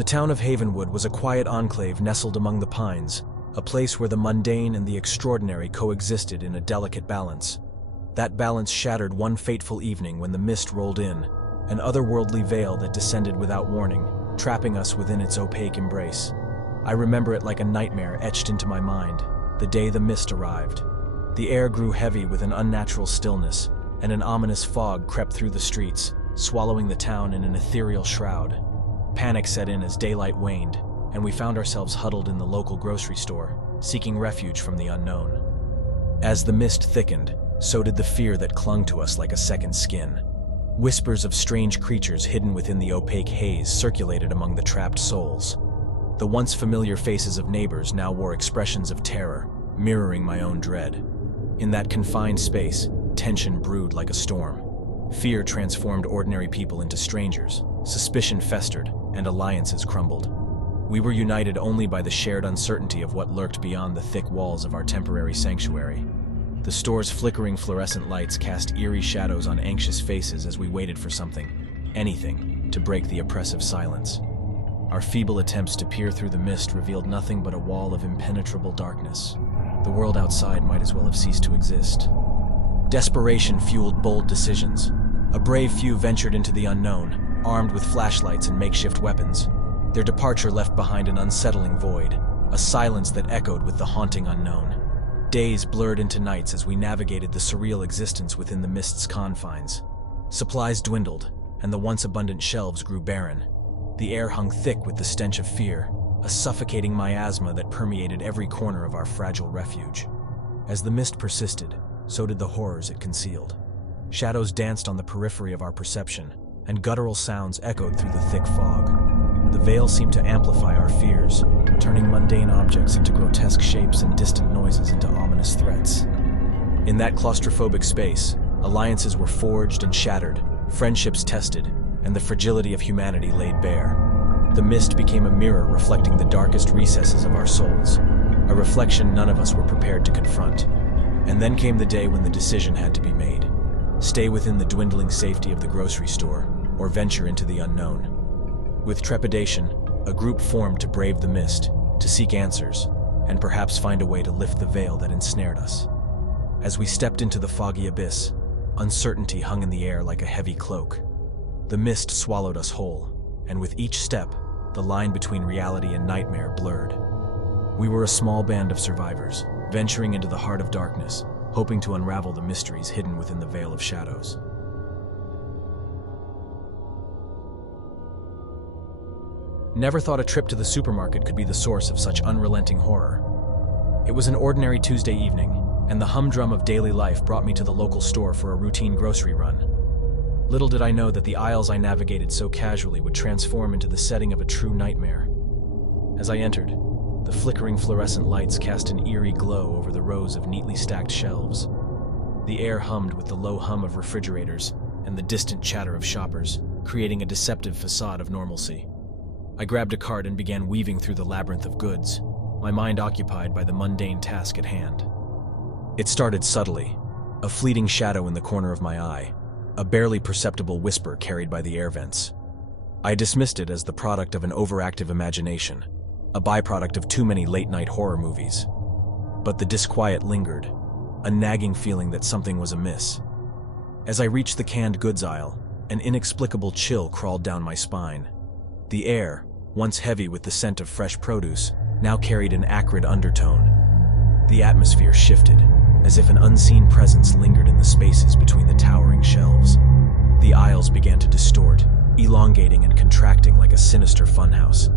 The town of Havenwood was a quiet enclave nestled among the pines, a place where the mundane and the extraordinary coexisted in a delicate balance. That balance shattered one fateful evening when the mist rolled in, an otherworldly veil that descended without warning, trapping us within its opaque embrace. I remember it like a nightmare etched into my mind, the day the mist arrived. The air grew heavy with an unnatural stillness, and an ominous fog crept through the streets, swallowing the town in an ethereal shroud. Panic set in as daylight waned, and we found ourselves huddled in the local grocery store, seeking refuge from the unknown. As the mist thickened, so did the fear that clung to us like a second skin. Whispers of strange creatures hidden within the opaque haze circulated among the trapped souls. The once familiar faces of neighbors now wore expressions of terror, mirroring my own dread. In that confined space, tension brewed like a storm. Fear transformed ordinary people into strangers, suspicion festered, and alliances crumbled. We were united only by the shared uncertainty of what lurked beyond the thick walls of our temporary sanctuary. The store's flickering fluorescent lights cast eerie shadows on anxious faces as we waited for something, anything, to break the oppressive silence. Our feeble attempts to peer through the mist revealed nothing but a wall of impenetrable darkness. The world outside might as well have ceased to exist. Desperation fueled bold decisions. A brave few ventured into the unknown, armed with flashlights and makeshift weapons. Their departure left behind an unsettling void, a silence that echoed with the haunting unknown. Days blurred into nights as we navigated the surreal existence within the mist's confines. Supplies dwindled, and the once abundant shelves grew barren. The air hung thick with the stench of fear, a suffocating miasma that permeated every corner of our fragile refuge. As the mist persisted, so did the horrors it concealed. Shadows danced on the periphery of our perception, and guttural sounds echoed through the thick fog. The veil seemed to amplify our fears, turning mundane objects into grotesque shapes and distant noises into ominous threats. In that claustrophobic space, alliances were forged and shattered, friendships tested, and the fragility of humanity laid bare. The mist became a mirror reflecting the darkest recesses of our souls, a reflection none of us were prepared to confront. And then came the day when the decision had to be made. Stay within the dwindling safety of the grocery store, or venture into the unknown. With trepidation, a group formed to brave the mist, to seek answers, and perhaps find a way to lift the veil that ensnared us. As we stepped into the foggy abyss, uncertainty hung in the air like a heavy cloak. The mist swallowed us whole, and with each step, the line between reality and nightmare blurred. We were a small band of survivors, venturing into the heart of darkness, hoping to unravel the mysteries hidden within the veil of shadows. Never thought a trip to the supermarket could be the source of such unrelenting horror. It was an ordinary Tuesday evening, and the humdrum of daily life brought me to the local store for a routine grocery run. Little did I know that the aisles I navigated so casually would transform into the setting of a true nightmare. As I entered, the flickering fluorescent lights cast an eerie glow over the rows of neatly stacked shelves. The air hummed with the low hum of refrigerators and the distant chatter of shoppers, creating a deceptive facade of normalcy. I grabbed a cart and began weaving through the labyrinth of goods, my mind occupied by the mundane task at hand. It started subtly, a fleeting shadow in the corner of my eye, a barely perceptible whisper carried by the air vents. I dismissed it as the product of an overactive imagination, a byproduct of too many late-night horror movies. But the disquiet lingered, a nagging feeling that something was amiss. As I reached the canned goods aisle, an inexplicable chill crawled down my spine. The air, once heavy with the scent of fresh produce, now carried an acrid undertone. The atmosphere shifted, as if an unseen presence lingered in the spaces between the towering shelves. The aisles began to distort, elongating and contracting like a sinister funhouse.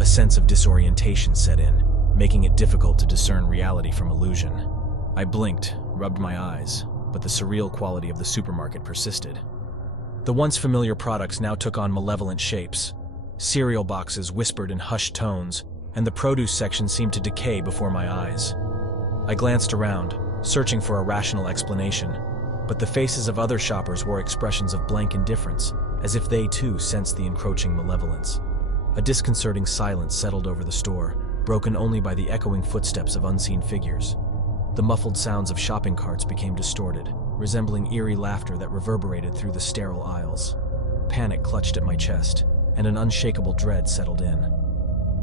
A sense of disorientation set in, making it difficult to discern reality from illusion. I blinked, rubbed my eyes, but the surreal quality of the supermarket persisted. The once familiar products now took on malevolent shapes. Cereal boxes whispered in hushed tones, and the produce section seemed to decay before my eyes. I glanced around, searching for a rational explanation, but the faces of other shoppers wore expressions of blank indifference, as if they too sensed the encroaching malevolence. A disconcerting silence settled over the store, broken only by the echoing footsteps of unseen figures. The muffled sounds of shopping carts became distorted, resembling eerie laughter that reverberated through the sterile aisles. Panic clutched at my chest, and an unshakable dread settled in.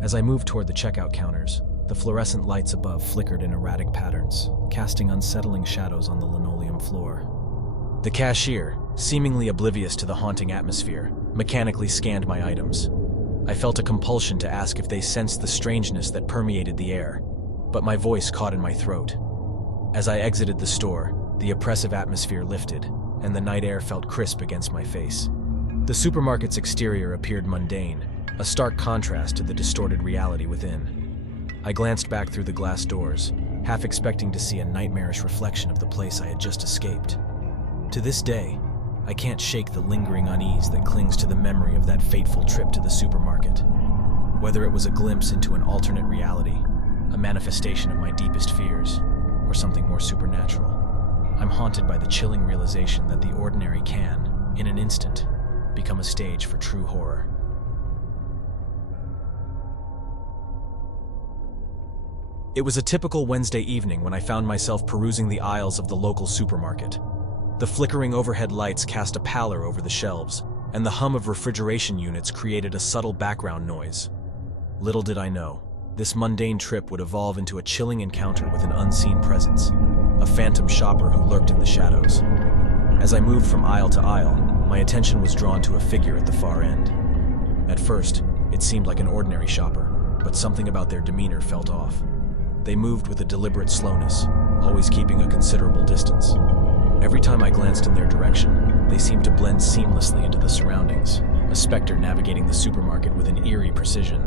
As I moved toward the checkout counters, the fluorescent lights above flickered in erratic patterns, casting unsettling shadows on the linoleum floor. The cashier, seemingly oblivious to the haunting atmosphere, mechanically scanned my items. I felt a compulsion to ask if they sensed the strangeness that permeated the air, but my voice caught in my throat. As I exited the store, the oppressive atmosphere lifted, and the night air felt crisp against my face. The supermarket's exterior appeared mundane, a stark contrast to the distorted reality within. I glanced back through the glass doors, half expecting to see a nightmarish reflection of the place I had just escaped. To this day, I can't shake the lingering unease that clings to the memory of that fateful trip to the supermarket. Whether it was a glimpse into an alternate reality, a manifestation of my deepest fears, or something more supernatural, I'm haunted by the chilling realization that the ordinary can, in an instant, become a stage for true horror. It was a typical Wednesday evening when I found myself perusing the aisles of the local supermarket. The flickering overhead lights cast a pallor over the shelves, and the hum of refrigeration units created a subtle background noise. Little did I know, this mundane trip would evolve into a chilling encounter with an unseen presence, a phantom shopper who lurked in the shadows. As I moved from aisle to aisle, my attention was drawn to a figure at the far end. At first, it seemed like an ordinary shopper, but something about their demeanor felt off. They moved with a deliberate slowness, always keeping a considerable distance. Every time I glanced in their direction, they seemed to blend seamlessly into the surroundings, a specter navigating the supermarket with an eerie precision.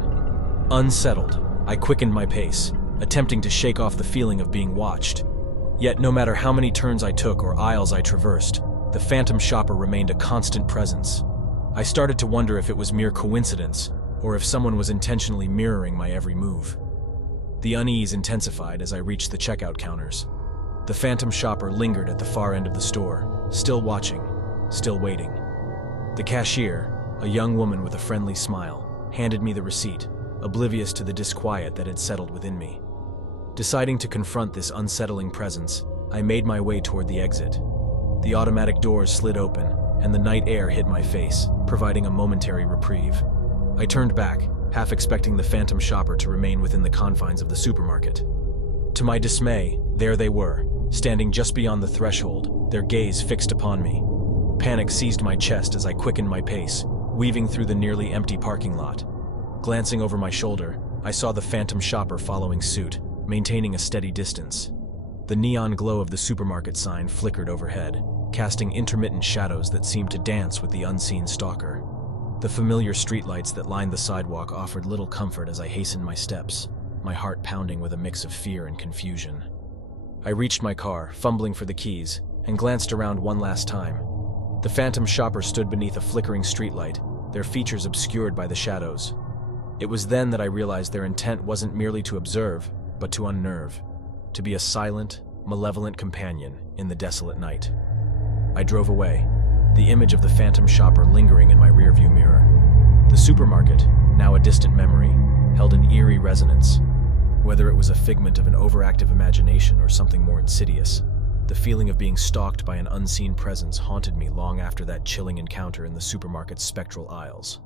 Unsettled, I quickened my pace, attempting to shake off the feeling of being watched. Yet no matter how many turns I took or aisles I traversed, the phantom shopper remained a constant presence. I started to wonder if it was mere coincidence, or if someone was intentionally mirroring my every move. The unease intensified as I reached the checkout counters. The phantom shopper lingered at the far end of the store, still watching, still waiting. The cashier, a young woman with a friendly smile, handed me the receipt, oblivious to the disquiet that had settled within me. Deciding to confront this unsettling presence, I made my way toward the exit. The automatic doors slid open, and the night air hit my face, providing a momentary reprieve. I turned back, half expecting the phantom shopper to remain within the confines of the supermarket. To my dismay, there they were, standing just beyond the threshold, their gaze fixed upon me. Panic seized my chest as I quickened my pace, weaving through the nearly empty parking lot. Glancing over my shoulder, I saw the phantom shopper following suit, maintaining a steady distance. The neon glow of the supermarket sign flickered overhead, casting intermittent shadows that seemed to dance with the unseen stalker. The familiar streetlights that lined the sidewalk offered little comfort as I hastened my steps, my heart pounding with a mix of fear and confusion. I reached my car, fumbling for the keys, and glanced around one last time. The phantom shopper stood beneath a flickering streetlight, their features obscured by the shadows. It was then that I realized their intent wasn't merely to observe, but to unnerve, to be a silent, malevolent companion in the desolate night. I drove away, the image of the phantom shopper lingering in my rearview mirror. The supermarket, now a distant memory, held an eerie resonance. Whether it was a figment of an overactive imagination or something more insidious, the feeling of being stalked by an unseen presence haunted me long after that chilling encounter in the supermarket's spectral aisles.